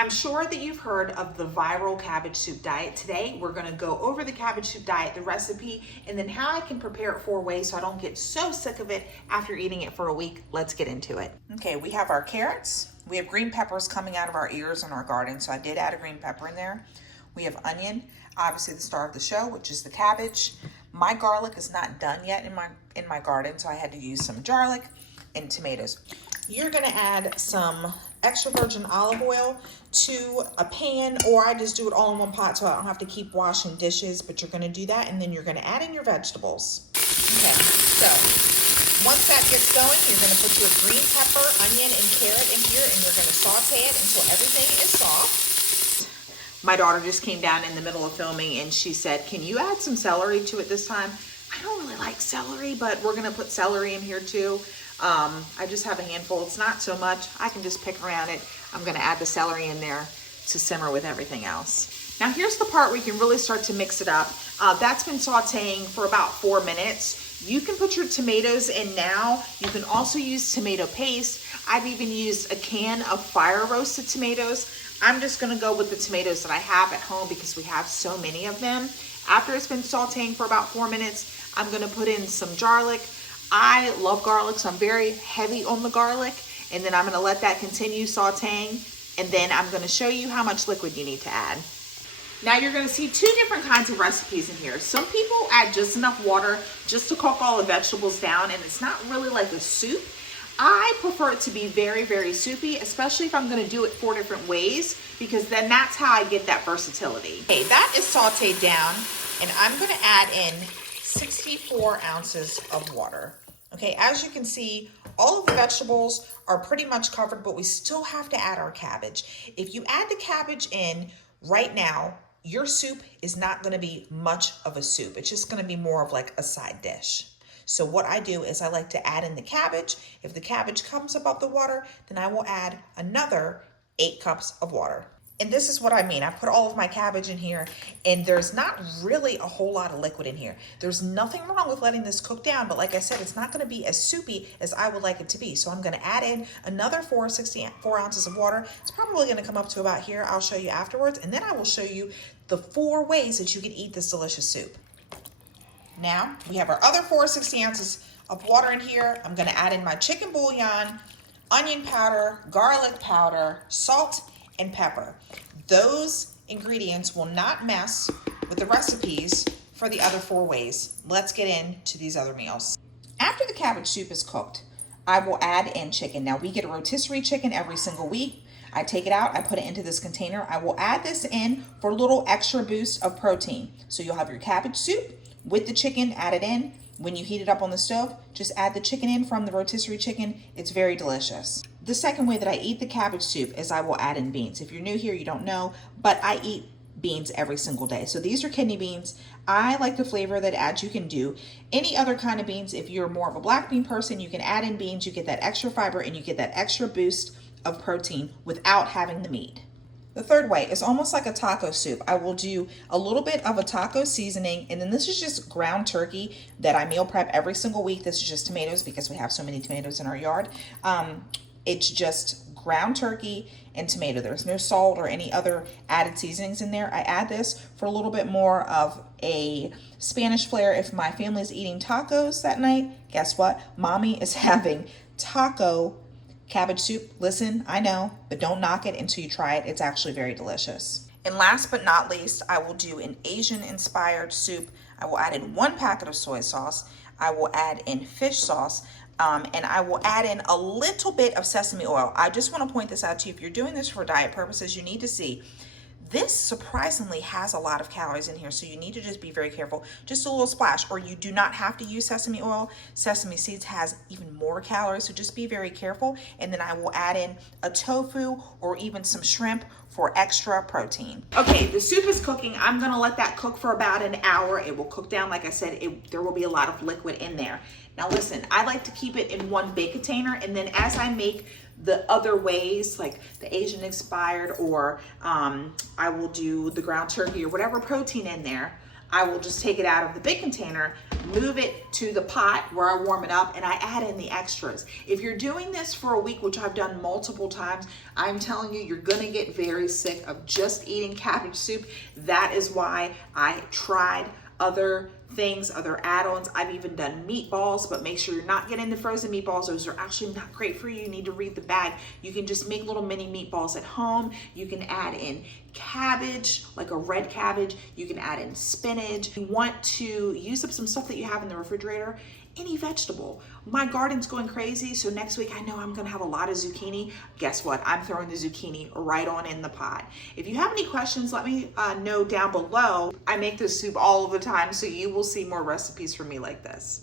I'm sure that you've heard of the viral cabbage soup diet. Today, we're gonna go over the cabbage soup diet, the recipe, and then how I can prepare it 4 ways so I don't get so sick of it after eating it for a week. Let's get into it. Okay, we have our carrots. We have green peppers coming out of our ears in our garden, so I did add a green pepper in there. We have onion, obviously the star of the show, which is the cabbage. My garlic is not done yet in my garden, so I had to use some garlic and tomatoes. You're gonna add some extra virgin olive oil to a pan, or I just do it all in one pot so I don't have to keep washing dishes, but you're gonna do that, and then you're gonna add in your vegetables. Okay, so once that gets going, you're gonna put your green pepper, onion, and carrot in here, and you're gonna saute it until everything is soft. My daughter just came down in the middle of filming and she said, can you add some celery to it this time? I don't really like celery, but we're gonna put celery in here too. I just have a handful. It's not so much. I can just pick around it. I'm gonna add the celery in there to simmer with everything else. Now here's the part where you can really start to mix it up. That's been sauteing for about 4 minutes. You can put your tomatoes in now. You can also use tomato paste. I've even used a can of fire roasted tomatoes. I'm just gonna go with the tomatoes that I have at home because we have so many of them. After it's been sauteing for about 4 minutes, I'm gonna put in some garlic. I love garlic, so I'm very heavy on the garlic. And then I'm gonna let that continue sauteing. And then I'm gonna show you how much liquid you need to add. Now you're gonna see 2 different kinds of recipes in here. Some people add just enough water just to cook all the vegetables down, and it's not really like a soup. I prefer it to be very, very soupy, especially if I'm gonna do it 4 different ways, because then that's how I get that versatility. Okay, that is sauteed down, and I'm gonna add in 64 ounces of water. Okay, as you can see, all of the vegetables are pretty much covered, but we still have to add our cabbage. If you add the cabbage in right now, your soup is not gonna be much of a soup. It's just gonna be more of like a side dish. So what I do is I like to add in the cabbage. If the cabbage comes above the water, then I will add another 8 cups of water. And this is what I mean. I put all of my cabbage in here, and there's not really a whole lot of liquid in here. There's nothing wrong with letting this cook down, but like I said, it's not gonna be as soupy as I would like it to be. So I'm gonna add in another 64 ounces of water. It's probably gonna come up to about here. I'll show you afterwards, and then I will show you the 4 ways that you can eat this delicious soup. Now, we have our other 460 ounces of water in here. I'm gonna add in my chicken bouillon, onion powder, garlic powder, salt, and pepper. Those ingredients will not mess with the recipes for the other 4 ways. Let's get into these other meals. After the cabbage soup is cooked, I will add in chicken. Now we get a rotisserie chicken every single week. I take it out, I put it into this container. I will add this in for a little extra boost of protein. So you'll have your cabbage soup with the chicken added in. When you heat it up on the stove, just add the chicken in from the rotisserie chicken. It's very delicious. The second way that I eat the cabbage soup is I will add in beans. If you're new here, you don't know, but I eat beans every single day. So these are kidney beans. I like the flavor that adds. You can do any other kind of beans. If you're more of a black bean person, you can add in beans. You get that extra fiber and you get that extra boost of protein without having the meat. The third way is almost like a taco soup. I will do a little bit of a taco seasoning, and then this is just ground turkey that I meal prep every single week. This is just tomatoes because we have so many tomatoes in our yard. It's just ground turkey and tomato. There's no salt or any other added seasonings in there. I add this for a little bit more of a Spanish flair. If my family is eating tacos that night, guess what? Mommy is having taco cabbage soup. Listen, I know, but don't knock it until you try it. It's actually very delicious. And last but not least, I will do an Asian inspired soup. I will add in 1 packet of soy sauce. I will add in fish sauce. And I will add in a little bit of sesame oil. I just want to point this out to you. If you're doing this for diet purposes, you need to see this surprisingly has a lot of calories in here, so you need to just be very careful. Just a little splash, or you do not have to use sesame oil. Sesame seeds has even more calories, so just be very careful. And then I will add in a tofu or even some shrimp for extra protein. Okay, the soup is cooking. I'm gonna let that cook for about an hour. It will cook down. Like I said, there will be a lot of liquid in there. Now listen, I like to keep it in one big container, and then as I make the other ways, like the Asian inspired, or I will do the ground turkey or whatever protein in there, I will just take it out of the big container, move it to the pot where I warm it up, and I add in the extras. If you're doing this for a week, which I've done multiple times, I'm telling you, you're gonna get very sick of just eating cabbage soup. That is why I tried other things, other add-ons. I've even done meatballs, but make sure you're not getting the frozen meatballs. Those are actually not great for you. You need to read the bag. You can just make little mini meatballs at home. You can add in cabbage, like a red cabbage. You can add in spinach. You want to use up some stuff that you have in the refrigerator, any vegetable. My garden's going crazy, so next week I know I'm gonna have a lot of zucchini. Guess what? I'm throwing the zucchini right on in the pot. If you have any questions, let me know down below. I make this soup all of the time, so you will see more recipes from me like this.